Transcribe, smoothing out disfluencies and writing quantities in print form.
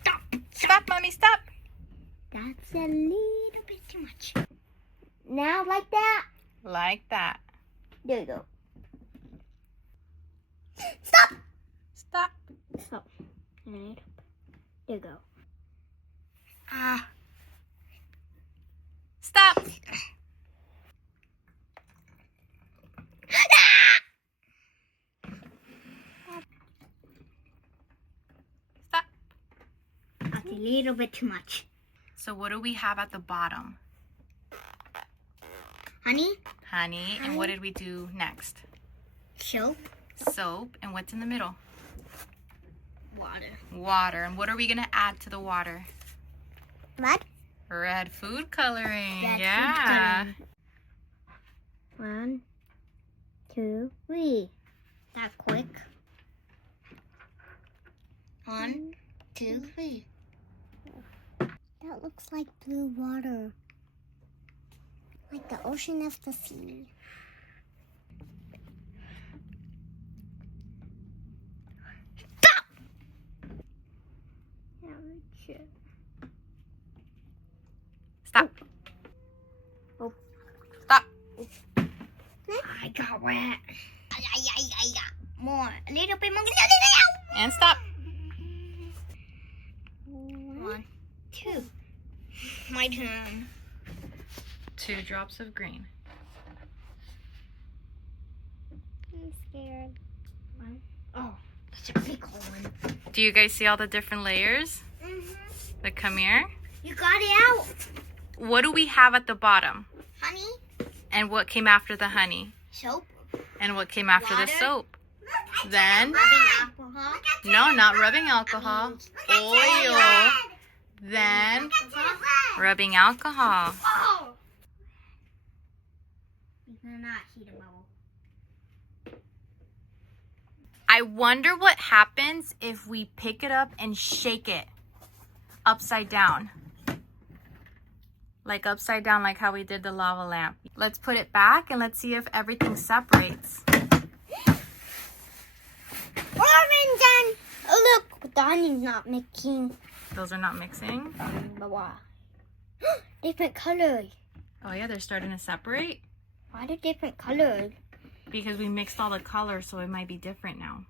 Stop. Stop, Mommy, stop. That's a little bit too much. Now like that. Like that. There you go. Stop. Stop. Stop. Right. There you go. Ah. Stop. Stop. That's a little bit too much. So what do we have at the bottom? Honey. Honey. And what did we do next? Soap. Soap. And what's in the middle? Water. Water. And what are we going to add to the water? What? Red food coloring. Red Yeah. food coloring. 1, 2, 3. That quick. 1, 2, 3. That looks like blue water. Like the ocean of the sea. Stop! Stop. Oh. Stop. I got wet. More. A little bit more. And stop. 1, 2. My turn. 2 drops of green. I'm scared. 1. Oh, that's a big one. Do you guys see all the different layers that come here? You got it out. What do we have at the bottom? Honey. And what came after the honey? Soap. And what came after the Water. soap? Then, Rubbing alcohol. no, not rubbing alcohol. Oil. Then, rubbing alcohol. Oh. You cannot heat a bubble. I wonder what happens if we pick it up and shake it upside down. Like upside down, like how we did the lava lamp. Let's put it back and let's see if everything separates. Orange and oh look, the honey's not mixing. Those are not mixing. Different colors. Oh yeah, they're starting to separate Why the different colors? because we mixed all the colors, so it might be different now.